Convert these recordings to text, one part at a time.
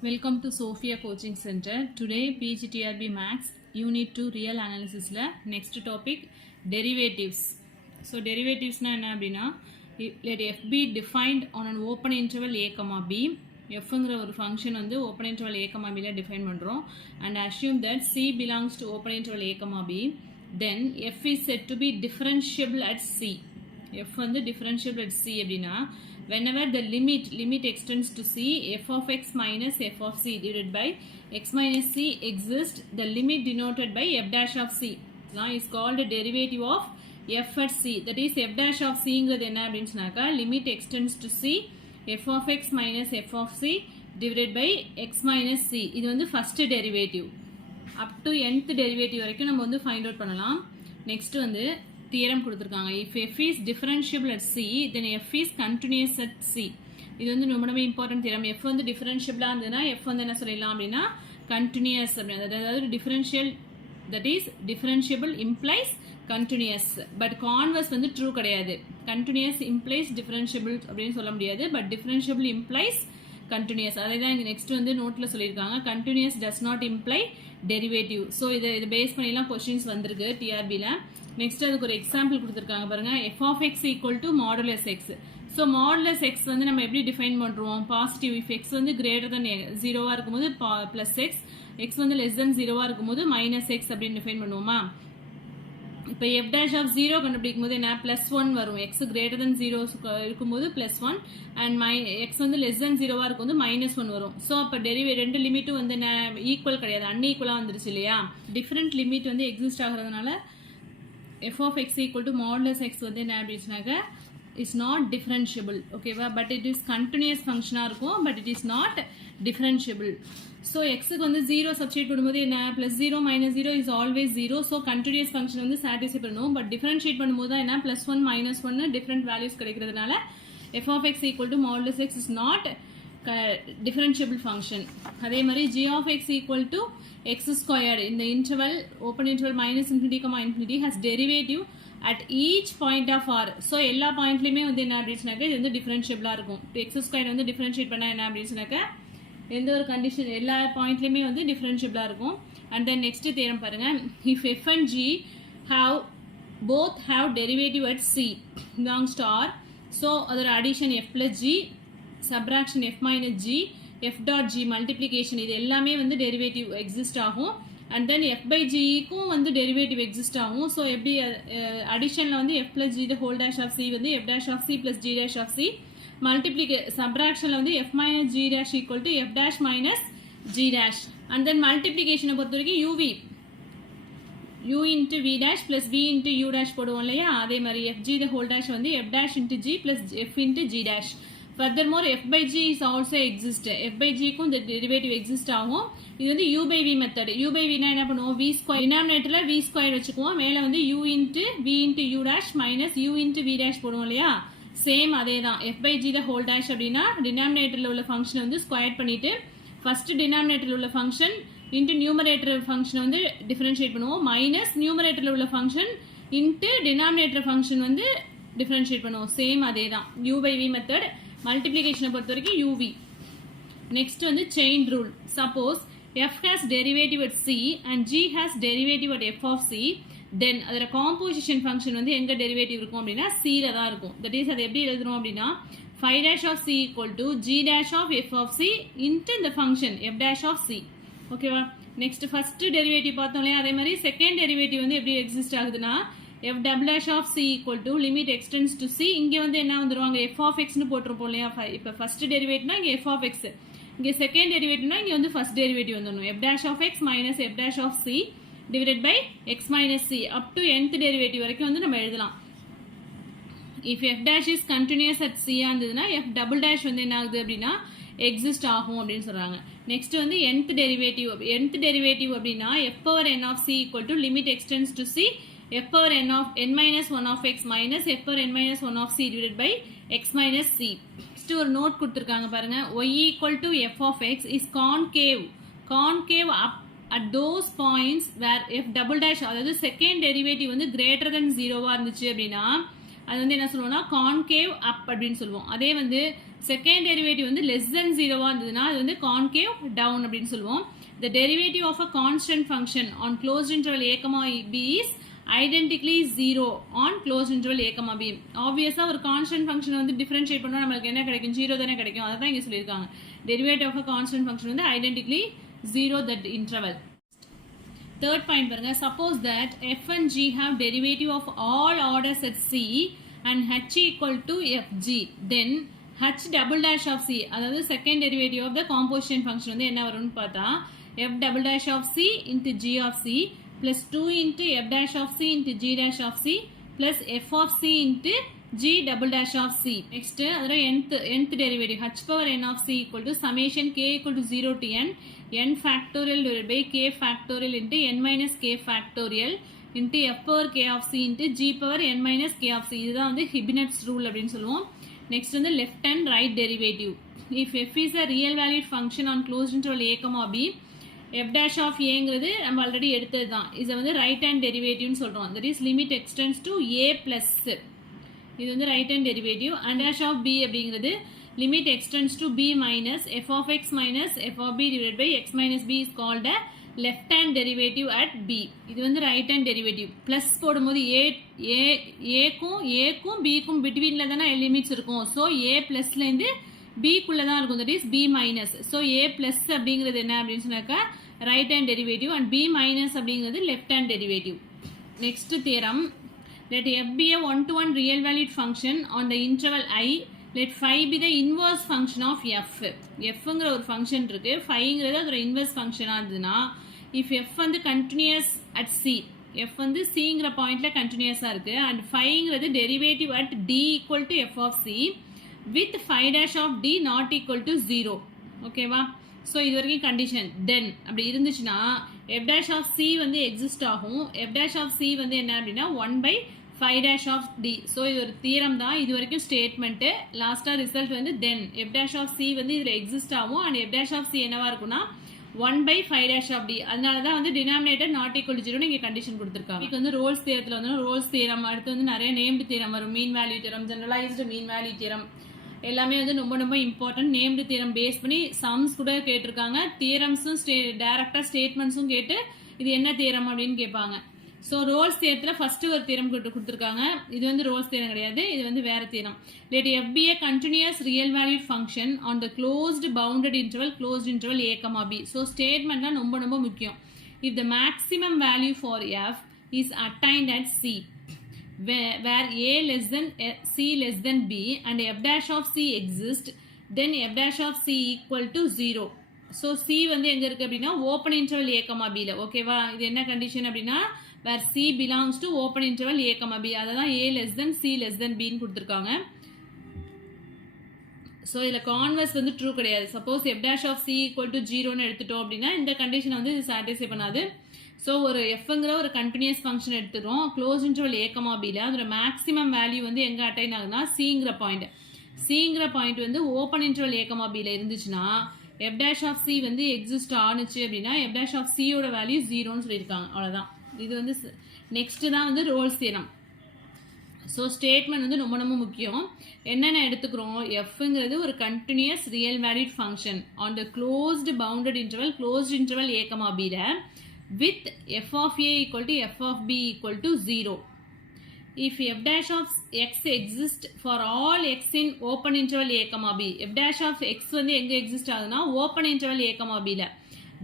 Welcome to Sophia Coaching Center. Today PGTRB Max Unit 2 Real Analysis la next topic derivatives. So derivatives na enna appadina let f be defined on an open interval a comma b. f ங்கற ஒரு function வந்து open interval a comma b ல define பண்றோம் and assume that c belongs to open interval a comma b. Then f is said to be differentiable at c. f வந்து differentiable at c அப்படினா whenever the limit extends to c, f of x minus f of c divided by x minus c exists, the limit denoted by f dash of c is called a derivative of f at c. That is f dash of c ங்கிறது என்ன அப்படினு சொன்னாக்கா limit extends to c, f of x minus f of c divided by x minus c. இது வந்து first derivative. Up to nth derivative வரைக்கும் நம்ம வந்து find out பண்ணலாம். Next வந்து தியரம் கொடுத்திருக்காங்க. If f is differentiable at c, then f is continuous at c. இது வந்து ரொம்ப ரொம்ப இம்பார்ட்டன்ட் தியரம். f வந்து டிஃபரன்ஷியபிளா இருந்ததுன்னா f வந்து என்ன சொல்லலாம் அப்படின்னா கண்டினியூஸ் அப்படி. அதாவது differential that is differentiable implies continuous. But converse வந்து ட்ரூ கிடையாது. கண்டினியூஸ் இம்ப்ளைஸ் டிஃபரன்ஷியபிள் அப்படின்னு சொல்ல முடியாது. But differentiable implies continuous. அதை தான் இங்கே நெக்ஸ்ட் வந்து நோட்டில் சொல்லியிருக்காங்க. Continuous does not imply derivative. So இதை பேஸ் பண்ணிலாம் கொஸ்டின்ஸ் வந்திருக்கு டிஆர்பியில். நெக்ஸ்ட் அதுக்கு ஒரு எக்ஸாம்பிள் கொடுத்துருக்காங்க பாருங்க. f of x equal to modulus x. So modulus x வந்து நம்ம எப்படி டிஃபைன் பண்ணுறோம்? பாசிட்டிவ். இஃப் x வந்து கிரேட்டர் தன் 0வா இருக்கும்போது ப்ளஸ் எக்ஸ், எக்ஸ் வந்து லெஸ் தென் 0வா இருக்கும்போது மைனஸ் எக்ஸ் அப்படின்னு டிஃபைன் பண்ணுவோமா? இப்போ எஃப் டேஷ் ஆஃப் 0 கண்டுபிடிக்கும் போது என்ன பிளஸ் 1 வரும். எக்ஸ் கிரேட்டர் தன் 0 இருக்கும்போது பிளஸ் 1 அண்ட் எக்ஸ் வந்து லெஸ் தென் 0வா இருக்கும்போது மைனஸ் 1 வரும். ஸோ அப்போ ரெண்டு லிமிட்டும் வந்து என்ன ஈக்குவல் கிடையாது, அன்ஈக்குவலாக வந்துருச்சு இல்லையா? டிஃப்ரெண்ட் லிமிட் வந்து எக்ஸிஸ்ட் ஆகிறதுனால f of x equal to modulus x வந்து என்ன அப்படின்னாக்க is not differentiable. ஓகேவா? பட் இட் இஸ் கண்டினியூஸ் ஃபங்க்ஷனாக இருக்கும். But it is not differentiable. So எக்ஸுக்கு வந்து 0 சப்ஸ்டியூட் பண்ணும்போது என்ன plus 0 minus 0 is always 0. So continuous function வந்து சாட்டிஸ்ஃபை பண்ணும். பட் டிஃபரன்ஷியேட் பண்ணும்போது தான் என்ன பிளஸ் 1 மைனஸ் 1 டிஃப்ரெண்ட் வேல்யூஸ் கிடைக்கிறதுனால f of x equal to modulus x is not differentiable function. அதே மாதிரி g of x equal to x squared in the interval open interval minus infinity comma infinity has derivative at each point of r. so எல்லா பாயிண்ட்லயுமே வந்து என்ன அப்படினாக்க இது வந்து டிஃபரன்ஷியபிளா இருக்கும். x squared வந்து டிஃபரன்ஷியேட் பண்ணா என்ன அப்படினாக்க எந்த ஒரு கண்டிஷன் எல்லா பாயிண்ட்லயுமே வந்து டிஃபரன்ஷியபிளா இருக்கும். and then next தியரம் பாருங்க. if f and g have both have derivative at c belongs to r, so அதோட addition f plus g, subtraction f minus g, f dot g multiplication இது எல்லாமே வந்து derivative exist ஆகும். And then f by g க்கும் வந்து derivative exist ஆகும். So எப்படி அடிஷனில் வந்து f plus g the whole dash of c வந்து f dash of c plus g dash of c, சப்ராக்ஷனில் வந்து f minus g dash equal to f dash minus g dash. And then மல்டிப்ளிகேஷனை பொறுத்த வரைக்கும் uv u into v dash plus v into u dash போடுவோம் இல்லையா? அதே மாதிரி fg the whole dash வந்து f dash into g plus f into g dash. Furthermore, f by g is also exist. f by g க்கும் the derivative exist ஆகும். இது வந்து u by v method. u by v னா என்ன பண்ணுவோம்? v square டினாமினேட்டர்ல v square வச்சுக்குவோம். மேல வந்து u into v into u dash minus u into v dash போடுவோம் இல்லையா? சேம் அதே தான். f by g the whole dash அப்படின்னா டினாமினேட்டர்ல உள்ள ஃபங்க்ஷன் வந்து ஸ்கொயர் பண்ணிட்டு ஃபர்ஸ்ட் டினாமினேட்டர்ல உள்ள ஃபங்க்ஷன் இன்டு நியூமரேட்டர் ஃபங்க்ஷன் வந்து டிஃபரன்ஷியேட் பண்ணுவோம். மைனஸ் நியூமரேட்டர்ல உள்ள ஃபங்க்ஷன் இன்டு டினாமினேட்டர் ஃபங்க்ஷன் வந்து டிஃபரன்ஷியேட் பண்ணுவோம். சேம் அதே தான் u by v மெத்தட். மல்டிப்ளிகேஷனை பொறுத்த வரைக்கும் uv. நெக்ஸ்ட் வந்து chain rule. Suppose f has derivative at c and g has derivative at f of c, then அதோட காம்போசிஷன் ஃபங்க்ஷன் வந்து எங்க டெரிவேட்டிவ் இருக்கும் அப்படின்னா c ல தான் இருக்கும். தட் இஸ் அதை எப்படி எழுதுறோம் அப்படின்னா phi dash of c equal to g dash of f of c into the function f dash of c. ஓகேவா? நெக்ஸ்ட் ஃபர்ஸ்ட் டெரிவேட்டிவ் பார்த்தோம் இல்லையா? அதே மாதிரி செகண்ட் டெரிவேட்டிவ் வந்து எப்படி எக்ஸிஸ்ட் ஆகுதுன்னா f double dash of c equal to limit extends to c. இங்க வந்து என்ன வந்துருவாங்க f of x னு போட்டுருப்போம் இல்லையா? இப்போ ஃபர்ஸ்ட் டெரிவேட்டிவ்னா இங்க f of x, இங்க செகண்ட் டெரிவேட்டிவ்னா இங்க வந்து ஃபர்ஸ்ட் டெரிவேட்டிவ் வந்துடணும். f dash of x minus f dash of c divided by x minus c up to nth derivative வரைக்கும் வந்து நம்ம எழுதலாம். if f dash is continuous at c ஆனதுன்னா f double dash வந்து என்ன ஆகுது அப்படின்னா எக்ஸிஸ்ட் ஆகும் அப்படின்னு சொல்றாங்க. நெக்ஸ்ட் வந்து nth டெரிவேட்டிவ் அப்படின்னா f power n of c equal to limit extends to c f power n of n minus 1 of x minus f power n minus 1 of c divided by x minus c. Next ஒரு note கொடுத்துருக்காங்க பாருங்க. y equal to f of x is concave up at those points where f double dash அதாவது second derivative வந்து greater than 0வா இருந்துச்சு அப்படின்னா அது வந்து என்ன சொல்லுவோம்னா கான்கேவ் அப் அப்படின்னு சொல்லுவோம். அதே வந்து செகண்ட் டெரிவேட்டிவ் வந்து லெஸ் தென் 0வா இருந்ததுன்னா அது வந்து கான்கேவ் டவுன் அப்படின்னு சொல்லுவோம். The derivative of a constant function on closed interval a comma b is identically 0 on closed interval a comma b. ஆப்வியஸா ஒரு கான்ஸ்டன்ட் ஃபங்க்ஷனை வந்து டிஃபரன்ஷியேட் பண்ணா நமக்கு என்ன கிடைக்கும்? 0 தானே கிடைக்கும். அதை தான் இங்கே சொல்லியிருக்காங்க. Derivative of a constant function வந்து identically 0 that interval. Third point பாருங்க. Suppose that f and g have derivative of all orders at c and h equal to fg. Then h double dash of c, அதாவது second derivative of the composition function வந்து என்ன வரும்னு பார்த்தா f double dash of c into g of c plus 2 into f dash of c into g dash of c plus f of c into g double dash of c. Next அதோட nth derivative h power n of c equal to summation k equal to 0 to n factorial divided by k factorial into n minus k factorial into f power k of c into g power n minus k of c. இதுதான் வந்து Hibinet's rule அப்படின்னு சொல்லுவோம். Next வந்து left and right derivative. If f is a real valued function on closed interval a comma b, f dash of aங்கிறது நம்ம already எடுத்தது தான். இதை வந்து ரைட் ஹேண்ட் டெரிவேட்டிவ்னு சொல்கிறோம். That is limit extends to a plus. இது வந்து right hand derivative. And dash of b அப்படிங்கிறது limit extends to b minus f of x minus f of b divided by x minus b is called a left hand derivative at b. இது வந்து right hand derivative. Plus போடும்போது ஏக்கும் பிக்கும் பிட்வீனில் தானே limits இருக்கும். So a ப்ளஸ்லேருந்து பிக்குள்ளே தான் இருக்கும். That is B minus. So A plus அப்படிங்கிறது என்ன அப்படின்னு சொன்னாக்கா right hand derivative and B minus அப்படிங்கிறது left hand derivative. Next theorem. Let F B a one-to-one real valued function on the interval I. Let phi be the inverse function of f. fங்கிற ஒரு function இருக்கு. ஃபைங்கிறது அதோட inverse ஃபங்க்ஷனாக இருந்ததுன்னா if F வந்து continuous at C, F வந்து சிங்கிற பாயிண்ட்ல கண்டினியூஸாக இருக்கு அண்ட் ஃபைங்கிறது derivative at D equal to F of C with phi dash of d not equal to 0. ஓகேவா? ஸோ இது வரைக்கும் கண்டிஷன். தென் அப்படி இருந்துச்சுன்னா f dash of c வந்து எக்ஸிஸ்ட் ஆகும். f dash of c வந்து என்ன அப்படின்னா 1 phi dash of d. So இது ஒரு தியரம் தான். இது வரைக்கும் ஸ்டேட்மெண்ட்டு. லாஸ்ட்டாக ரிசல்ட் வந்து தென் f dash of c வந்து இதில் எக்ஸிஸ்ட் ஆகும் and f dash of c என்னவா இருக்குன்னா 1 phi dash of d. அதனால தான் வந்து டினாமினேட்டர் நாட் ஈக்குவல் டு 0 இங்கே கண்டிஷன் கொடுத்துருக்காங்க. இதுக்கு வந்து ரோல்ஸ் தியரத்தில் வந்து ரோல்ஸ் தியரம், அடுத்து வந்து நிறைய நேம்டு தியரம் வரும். மீன் வேல்யூ தியரம், ஜெனரலைஸ்டு மீன் வேல்யூ தியரம், எல்லாமே வந்து ரொம்ப ரொம்ப இம்பார்ட்டன்ட். நேம்டு தியரம் பேஸ் பண்ணி சம்ஸ் கூட கேட்டிருக்காங்க. தியரம்ஸும் டைரக்டாக ஸ்டேட்மெண்ட்ஸும் கேட்டு இது என்ன தியரம் அப்படின்னு கேட்பாங்க. ஸோ ரோல்ஸ் தியரத்தில் ஃபஸ்ட்டு ஒரு தியரம் கொடுத்துருக்காங்க. இது வந்து ரோல்ஸ் தியரம் கிடையாது, இது வந்து வேறு theorem. Let F B a continuous real valued function on the closed bounded interval a comma b. So ஸ்டேட்மெண்ட்லாம் ரொம்ப ரொம்ப முக்கியம். If the maximum value for f is attained at c where a less than c less than b and f dash of c exists, then f dash of c equal to 0. So c வந்து எங்கே இருக்குது அப்படின்னா open interval a comma b ல. ஓகேவா? இது என்ன condition அப்படின்னா where c belongs to open interval a comma b. அதை தான் a less than c less than b ன்னு கொடுத்துருக்காங்க. ஸோ இதில் கான்வர்ஸ் வந்து ட்ரூ கிடையாது. Suppose f dash of c equal to 0ன்னு எடுத்துட்டோம் அப்படின்னா இந்த கண்டிஷனை வந்து இது சாட்டிஸ்ஃபை பண்ணாது. ஸோ ஒரு எஃப்ங்கிற ஒரு கண்டினியூஸ் ஃபங்க்ஷன் எடுத்துகிறோம் க்ளோஸ் இன்டர்வல் a comma bல. அதோட மேக்ஸிமம் வேல்யூ வந்து எங்கே அட்டைன் ஆகுதுன்னா சிங்கிற பாயிண்ட் வந்து ஓப்பன் இன்டர்வல் a comma bல இருந்துச்சுன்னா f dash of c வந்து எக்ஸிஸ்ட் ஆனுச்சு அப்படின்னா f dash of c யோட வேல்யூ 0ன்னு சொல்லியிருக்காங்க. அவ்வளோதான். இது வந்து நெக்ஸ்ட்டு தான் வந்து ரோல்ஸ் தியரம். ஸோ ஸ்டேட்மெண்ட் வந்து ரொம்ப ரொம்ப முக்கியம். என்னென்ன எடுத்துக்கிறோம்? எஃப்ங்கிறது ஒரு continuous real valued function on the closed bounded interval a comma bல with f of a equal to f of b equal to 0. If f dash of x exists for all x in open interval a comma b, f dash of x வந்து எங்கே exist ஆகுதுன்னா open interval a comma b ல,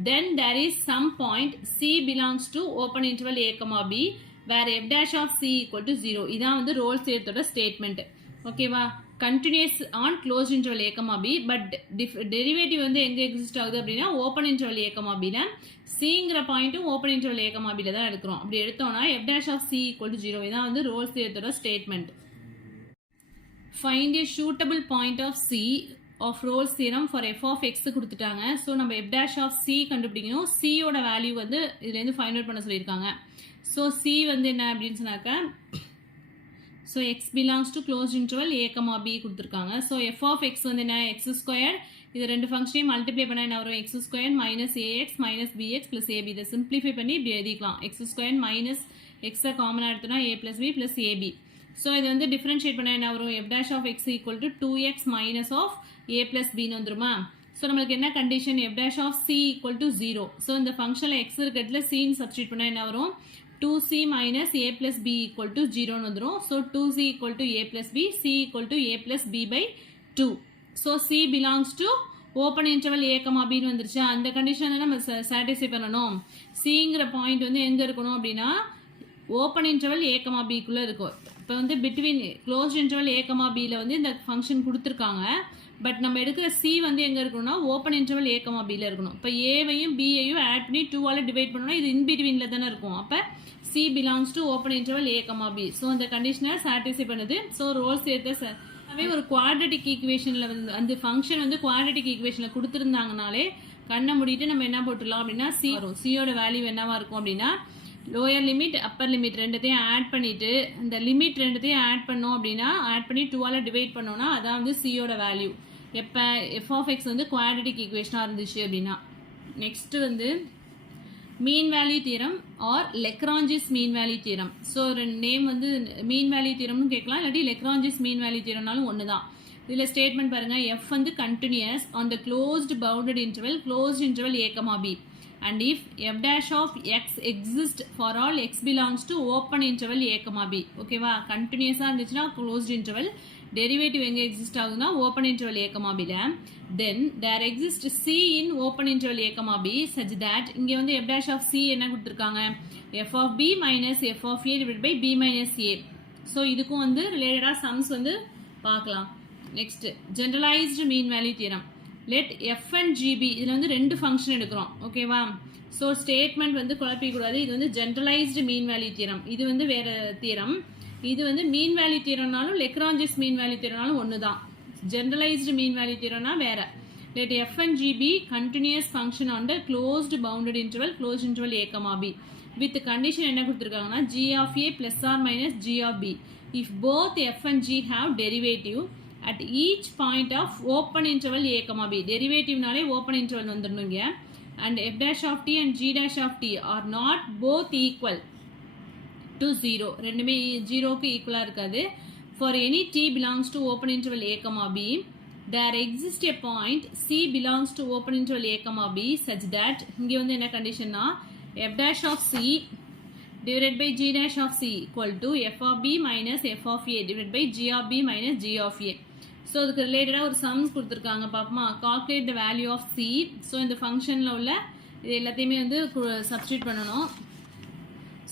then there is some point c belongs to open interval a comma b where f dash of c equal to 0. இதான் வந்து Rolle's தியரத்தோட statement. ஓகேவா? Continuous on closed interval a comma b but derivative வந்து எங்கே exist ஆகுது அப்படின்னா open interval a comma bல. சிங்கிற பாயிண்ட்டும் ஓப்பன் இன்டர்வல் a comma bல தான் எடுக்கிறோம். அப்படி எடுத்தோம்னா f dash of c equal to 0. இதான் வந்து ரோல்ஸ் தியரத்தோட ஸ்டேட்மெண்ட். Find a suitable point of c of Rolle's theorem for f of x கொடுத்துட்டாங்க. ஸோ நம்ம f dash of c கண்டுபிடிக்கணும். c யோட வேல்யூ வந்து இதுலேருந்து ஃபைண்ட் அவுட் பண்ண சொல்லியிருக்காங்க. ஸோ c வந்து என்ன அப்படின்னு சொன்னாக்கா so X belongs to close interval a comma b கொடுத்துருக்காங்க. ஸோ f of x வந்து என்ன எக்ஸ் ஸ்கொயர், இது ரெண்டு ஃபங்க்ஷனையும் மல்டிப்ளை பண்ணால் என்ன வரும்? X square minus A X minus B X plus A B. இதை சிம்பிளிஃபை பண்ணி இப்படி எழுதிக்கலாம். எக்ஸ் ஸ்கொயர் மைனஸ் எக்ஸை காமனாக எடுத்தோன்னா a plus B plus A B. So இது வந்து டிஃப்ரென்ஷியேட் பண்ண என்ன வரும் f dash of x equal to 2x minus of a plus bன்னு வந்துருமா ஸோ நம்மளுக்கு என்ன condition f dash of c equal to 0 so இந்த ஃபங்க்ஷனில் x இருக்கிறதுல cன்னு சப்ஸ்டியூட் பண்ண என்ன வரும் 2c minus a plus b equal to 0ன்னு வந்துரும் so 2c equal to a plus b c equal to a plus b by 2 so c belongs to open interval a, bன்னு வந்துருச்சு அந்த condition தான் நம்ம satisfy பண்ணணும் சிங்கிற point வந்து எங்கே இருக்கணும் அப்படின்னா ஓப்பன் இன்டர்வல் a, bக்குள்ளே இருக்கும் இப்போ வந்து பிட்வீன் க்ளோஸ்ட் இன்டர்வல் a, bயில் வந்து இந்த ஃபங்க்ஷன் கொடுத்துருக்காங்க பட் நம்ம எடுக்கிற சி வந்து எங்கே இருக்கணும்னா ஓப்பன் இன்டர்வல் a, bயில் இருக்கணும் இப்போ ஏவையும் பியையும் ஆட் பண்ணி 2ஆல் டிவைட் பண்ணோம்னா இது இன்பிட்வீனில் தானே இருக்கும் அப்போ C belongs to open interval a, b so அந்த கண்டிஷனை சாட்டிஸ்ஃபை பண்ணுது ஸோ ரோல்ஸ் சேர்த்து ஒரு குவாட்ரட்டிக் ஈக்குவேஷனில் வந்து அந்த ஃபங்க்ஷன் வந்து குவாட்ரட்டிக் ஈக்குவேஷனில் கொடுத்துருந்தாங்கனாலே கண்ணை மூடிட்டு நம்ம என்ன போட்டுடலாம் அப்படின்னா சி வரும் சியோட வேல்யூ என்னவா இருக்கும் அப்படின்னா லோயர் லிமிட் அப்பர் லிமிட் ரெண்டுத்தையும் ஆட் பண்ணிட்டு இந்த லிமிட் ரெண்டுத்தையும் ஆட் பண்ணோம் அப்படின்னா ஆட் பண்ணி 2ஆல் டிவைட் பண்ணோம்னா அதான் வந்து சியோட வேல்யூ எப்போ எஃப் ஆஃப் எக்ஸ் வந்து குவாட்ரட்டிக் ஈக்குவேஷனாக இருந்துச்சு அப்படின்னா நெக்ஸ்ட் வந்து mean value theorem or Lagrange's mean value theorem so ரெண்டு நேம் வந்து மீன் வேல்யூ தியரம்னு கேட்கலாம் இல்லாட்டி லெக்ரான்ஜிஸ் மீன் வேல்யூ தியரம்னாலும் ஒன்று தான் இதில் ஸ்டேட்மெண்ட் பாருங்கள் எஃப் வந்து continuous on the closed bounded interval a, b and if f dash of x exists for all x belongs to open interval a, b ஓகேவா கண்டினியூஸாக இருந்துச்சுன்னா க்ளோஸ்ட் இன்டர்வல் டெரிவேட்டிவ் எங்கே எக்ஸிஸ்ட் ஆகுதுன்னா open interval a, bல then there exists c in open interval a, b such that இங்கே வந்து f dash of c என்ன கொடுத்துருக்காங்க f of b minus f of a divided by b minus a so இதுக்கும் வந்து ரிலேட்டடாக sums வந்து பார்க்கலாம் next generalised mean value theorem let f and GB இதில் வந்து ரெண்டு ஃபங்க்ஷன் எடுக்கிறோம் ஓகேவா ஸோ ஸ்டேட்மெண்ட் வந்து குழப்பிக்கூடாது இது வந்து ஜென்ரலைஸ்டு மீன் வேல்யூ தியரம் இது வந்து வேறு தியரம் இது வந்து மீன் வேல்யூ தியரம்னாலும் லெக்ரான்ஜிஸ் மீன் வேல்யூ தியரம்னாலும் ஒன்று தான் ஜென்ரலைஸ்டு மீன் வேல்யூ தியரம்னா வேறு let f and g be continuous function on the closed bounded interval a, b with condition என்ன கொடுத்துருக்காங்கன்னா g of a plus or minus g of b if both f and g have derivative at each point of open interval a, b derivative-நாலே open interval வந்துடணுங்க and f dash of t and g dash of t are not both equal to 0 ரெண்டுமே 0க்கு ஈக்குவலாக இருக்காது for any t belongs to open interval a, b there exists a point c belongs to open interval a, b such that இங்கே வந்து என்ன கண்டிஷன்னா f dash of c divided by g dash of c equal to f of b minus f of a divided by g of b minus g of a so அதுக்கு ரிலேட்டடாக ஒரு sums கொடுத்துருக்காங்க பார்ப்போமா calculate the value of C so இந்த ஃபங்க்ஷனில் உள்ள இது எல்லாத்தையுமே வந்து சப்ஸ்டியூட் பண்ணணும்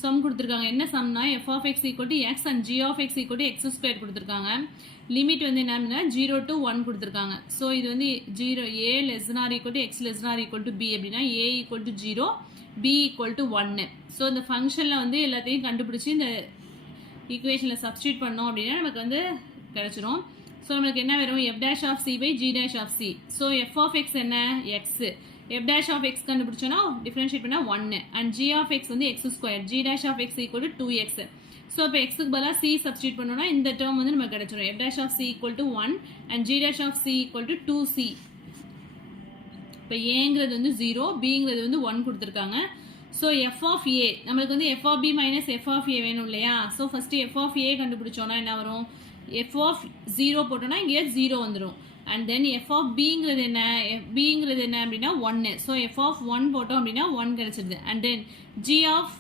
சம் கொடுத்துருக்காங்க என்ன சம்னா f of X equal to x and g of X equal to x square கொடுத்துருக்காங்க லிமிட் வந்து என்னன்னா 0 to 1 கொடுத்துருக்காங்க ஸோ இது வந்து 0 a less than or equal to x less than or equal to b அப்படின்னா a equal to 0 b equal to 1 so இந்த ஃபங்க்ஷனில் வந்து எல்லாத்தையும் கண்டுபிடிச்சி இந்த ஈக்குவேஷனில் சப்ஸ்டியூட் பண்ணோம் அப்படின்னா நமக்கு வந்து கிடச்சிரும் ஸோ நம்மளுக்கு என்ன வரும் f dash of c by g dash of c so f of x என்ன x f dash of x கண்டுபிடிச்சோன்னா டிஃபரன்ஷியேட் பண்ணால் 1 and g of x வந்து x square g dash of x equal to 2x so இப்போ எக்ஸுக்கு பதிலாக c substitute பண்ணோன்னா இந்த term வந்து நமக்கு கிடச்சிடும் f dash of c equal to 1 and g dash of c equal to 2c இப்போ ஏங்கிறது வந்து 0 பிங்கிறது வந்து 1 கொடுத்துருக்காங்க ஸோ எஃப் ஆஃப் ஏ நம்மளுக்கு வந்து f of b minus f of a வேணும் இல்லையா so first f of a கண்டுபிடிச்சோன்னா என்ன வரும் எஃப் ஆஃப் 0 போட்டோன்னா இங்கே 0 வந்துடும் அண்ட் தென் எஃப் ஆஃப் பிங்கிறது என்ன பிங்கிறது என்ன அப்படின்னா 1 ஸோ எஃப் ஆஃப் 1 போட்டோம் அப்படின்னா 1 கிடச்சிடுது and then g of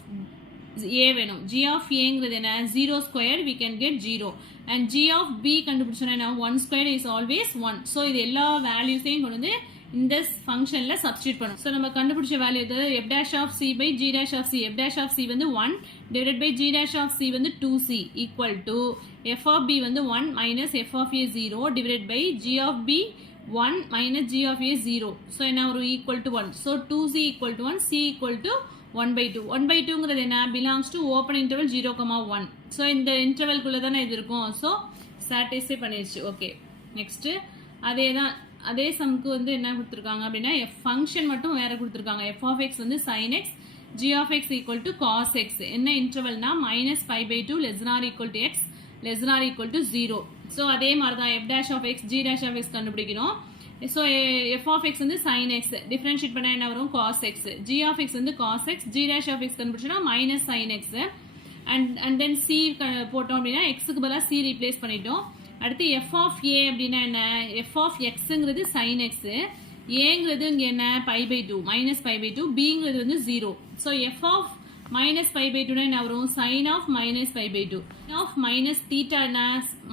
a வேணும் ஜி ஆஃப் ஏங்கிறது என்ன 0 square we can get 0 and g of b கண்டுபிடிச்சோன்னா என்ன 1 ஸ்கொயர் இஸ் ஆல்வேஸ் 1 ஸோ இது எல்லா வேல்யூஸையும் கொண்டு வந்து இந்த ஃபங்க்ஷனில் சப்ஸ்டியூட் பண்ணும் ஸோ நம்ம கண்டுபிடிச்ச வேல்யூ இது f dash of c by g dash of c f dash of c வந்து 1 divided by g dash of c வந்து 2c equal to f of b வந்து 1 minus f of a 0 divided by g of b 1 minus g of a 0 so என்ன ஒரு equal to 1 so 2c equal to 1 c equal to 1 by 2 1 by 2ங்கிறது என்ன belongs to open interval 0,1 so இந்த இன்டர்வல்குள்ளே தானே இது இருக்கும் so satisfy பண்ணிடுச்சு okay next அதே சம்க்கு வந்து என்ன கொடுத்துருக்காங்க அப்படின்னா ஃபங்க்ஷன் மட்டும் வேறு கொடுத்துருக்காங்க எஃப் ஆஃப் எக்ஸ் வந்து sine X G of X equal to cos X என்ன இன்டர்வல்னா -5/2 less than or equal to x less than or equal to 0 so அதே மாதிரி தான் f dash of x g dash of x கண்டுபிடிக்கணும் so f of X வந்து sine x differentiate பண்ணால் என்ன வரும் cos x G of X வந்து cos x g dash of x கண்டுபிடிச்சோன்னா minus sine x and then c போட்டோம் அப்படின்னா எக்ஸுக்கு பதிலாக சி ரீப்ளேஸ் பண்ணிட்டோம். அடுத்து எஃப் ஆஃப் ஏ அப்படின்னா என்ன, எஃப் ஆஃப் எக்ஸுங்கிறது சைன் எக்ஸு, ஏங்கிறது இங்கே என்ன π/2 -π/2, பிங்கிறது வந்து 0. ஸோ எஃப் ஆஃப் -π/2னா என்ன வரும், sine of -π/2 of minus theta என்ன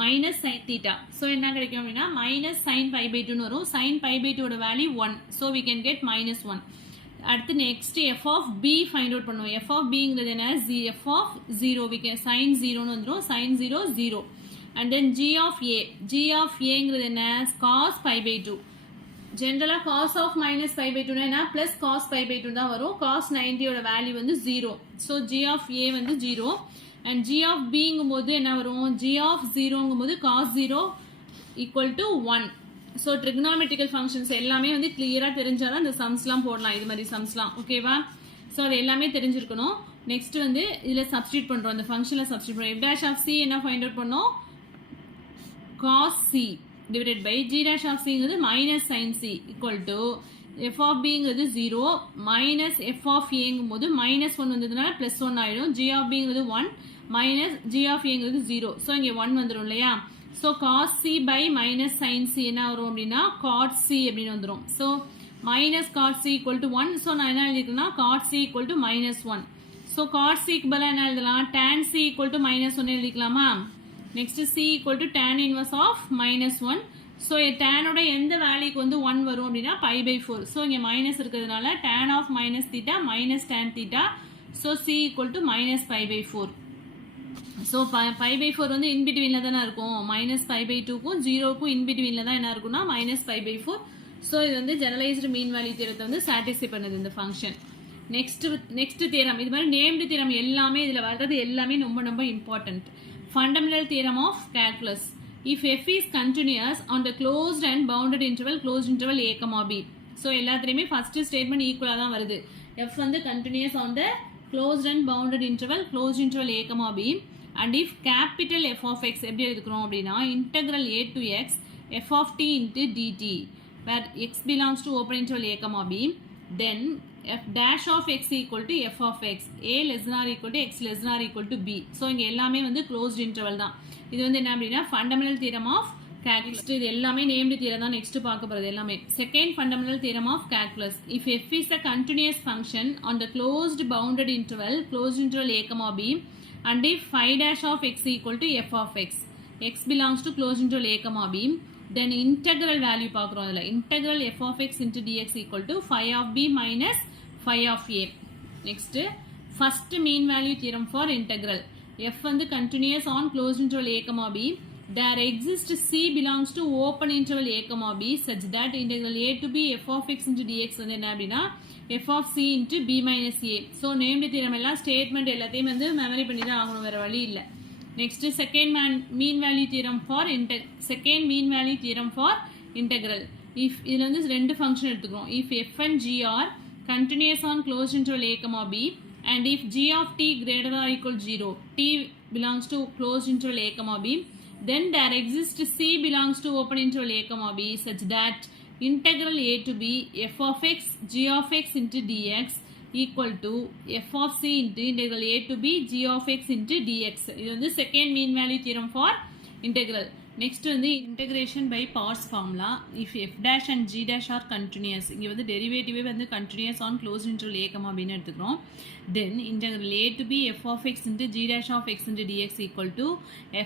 மைனஸ் சைன் தீட்டா. ஸோ என்ன கிடைக்கும் அப்படின்னா மைனஸ் சைன் π/2ன்னு வரும். சைன் π/2ஓட value 1. So we can get -1. அடுத்து next f of b find out பண்ணுவோம். எஃப் ஆஃப் பிங்கிறது என்ன f of 0, we can sine 0ன்னு வந்துடும். Sine 0 0. And then g of a, g of ஏங்கிறது என்ன காஸ் π/2. ஜென்ரலாக காஸ் ஆஃப் -π/2னா என்ன ப்ளஸ் காஸ் π/2 தான் வரும். காஸ் 90ஓட வேல்யூ வந்து 0. ஸோ ஜி ஆஃப் ஏ வந்து 0. அண்ட் ஜி ஆஃப் பிங்கும் போது என்ன வரும், ஜி ஆஃப் 0ங்கும் போது cos 0 equal to 1. So trigonometrical functions எல்லாமே வந்து கிளியராக தெரிஞ்சாதான் இந்த சம்ஸ்லாம் போடலாம், இது மாதிரி சம்ஸ்லாம். ஓகேவா? ஸோ அது எல்லாமே தெரிஞ்சிருக்கணும். நெக்ஸ்ட் வந்து இதில் சப்ஸ்டியூட் பண்ணுறோம், அந்த ஃபங்க்ஷனில் சப்ஸ்டியூட் பண்ணுறோம். எஃப் டேஷ் ஆஃப் சி என்ன ஃபைண்ட் அவுட் பண்ணோம், cos c divided by g dash of c ங்கிறது minus sin c equal to f of b ங்கிறது 0 minus f of a ங்கும்போது minus 1 வந்ததுனால plus 1 ஆயிடும். g of b ங்கிறது 1 minus g of a ங்கிறது 0. So இங்கே 1 வந்துடும் இல்லையா. So cos c by minus sin c என்ன வரும் அப்படின்னா cot c அப்படின்னு வந்துடும். So minus cot c equal to 1. So நான் என்ன எழுதிக்கணும்னா cot c equal to minus 1. So cot c க்கு பதிலாக என்ன எழுதலாம், tan c equal to minus 1 எழுதிக்கலாமா. நெக்ஸ்ட் c equal to tan inverse of -1. So டேனோட எந்த வேல்யூக்கு வந்து 1 வரும் அப்படின்னா π/4. ஸோ இங்கே மைனஸ் இருக்கிறதுனால tan of minus theta minus tan theta. So c equal to -π/4. So π/4 வந்து இன்பிட்வீனில் தானே இருக்கும், -π/2க்கும் 0க்கும் இன்பிட்வீனில் தான் என்ன இருக்குன்னா -π/4. ஸோ இது வந்து ஜெனரலைஸ்டு மீன் வேல்யூ தியரத்தை வந்து சாட்டிஸ்ஃபை பண்ணுது இந்த ஃபங்க்ஷன். நெக்ஸ்ட் தியரம், இது மாதிரி நேம்டு தியரம் எல்லாமே இதில் வர்றது எல்லாமே ரொம்ப important. Fundamental theorem of calculus. If f is continuous on the closed and bounded interval a, b. So எல்லாத்துலயுமே first statement equal தான் வருது. f வந்து continuous on the closed and bounded interval a, b. And if capital F of x எப்படி எழுதுக்கிறோம் அப்படின்னா integral a to x f of t into dt where x belongs to open interval a, b. Then f dash of x equal to f of x, a less than or equal to x less than or equal to b. So இங்கே எல்லாமே வந்து closed interval தான். இது வந்து என்ன அப்படின்னா fundamental theorem of calculus. இது எல்லாமே named theorem தான் நெக்ஸ்ட் பார்க்க போகிறது எல்லாமே. Second fundamental theorem of calculus. If f is a continuous function on the closed bounded interval a, b, and if phi dash of x equal to f of x, x belongs to closed interval a, b, then integral value பார்க்குறோம் அதில் integral f of x into dx equal to phi of b minus phi of a. Next, first mean value theorem for integral. f வந்து continuous on closed interval a, b. There exists c belongs to open interval a, b such that integral a to b f of x into dx வந்து என்ன அப்படின்னா f of c into b minus a. So named theorem எல்லாம் statement எல்லாத்தையும் வந்து memory பண்ணி தான் ஆகணும், வேறு வழி இல்லை. Next, second mean value theorem for integral. If இதுல வந்து ரெண்டு ஃபங்க்ஷன் எடுத்துக்கிறோம். If f and g are continuous on closed interval a, b, and if g of t greater than or equal to 0, t belongs to closed interval a, b, then there exists c belongs to open interval a, b such that integral a to b f of x g of x into dx equal to f of c into integral a to b g of x into dx. இது வந்து second mean value theorem for integral. Next வந்து integration by parts formula. If f dash and g dash are continuous, இங்கே வந்து derivative வந்து continuous on closed interval a, b ன்னு எடுத்துக்கிறோம். Then integral a to b f of x into g dash of x into dx equal to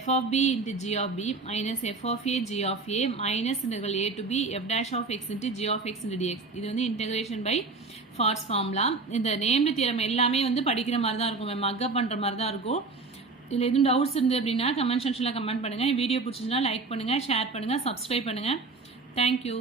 f of b into g of b minus f of a g of a minus integral a to b f dash of x into g of x into dx. இது வந்து integration by parts formula. இந்த named theorem எல்லாமே வந்து படிக்கிற மாதிரி தான் இருக்கும், mug up பண்ணுற மாதிரி தான் இருக்கும். இதில் எதுவும் டவுட்ஸ் இருந்து அப்படின்னா கமெண்ட் செக்ஷனில் கமெண்ட் பண்ணுங்கள். வீடியோ பிடிச்சிருந்தா லைக் பண்ணுங்கள், ஷேர் பண்ணுங்கள், சப்ஸ்கிரைப் பண்ணுங்கள். தேங்க்யூ.